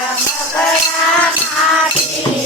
करम करा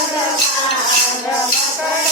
Thank you.